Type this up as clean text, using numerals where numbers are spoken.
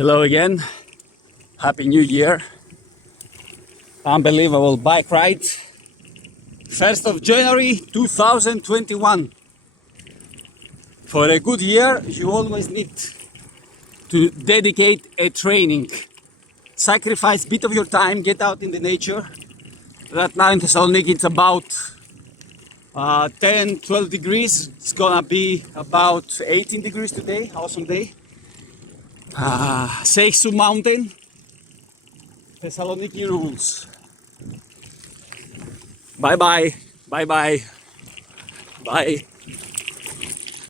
Hello again. Happy New Year. Unbelievable bike ride. 1st of January 2021. For a good year, you always need to dedicate a training. Sacrifice a bit of your time, get out in the nature. Right now in Thessaloniki it's about 10, 12 degrees. It's gonna be about 18 degrees today. Awesome day. Seisu Mountain. Thessaloniki rules. Bye bye. Bye bye. Bye.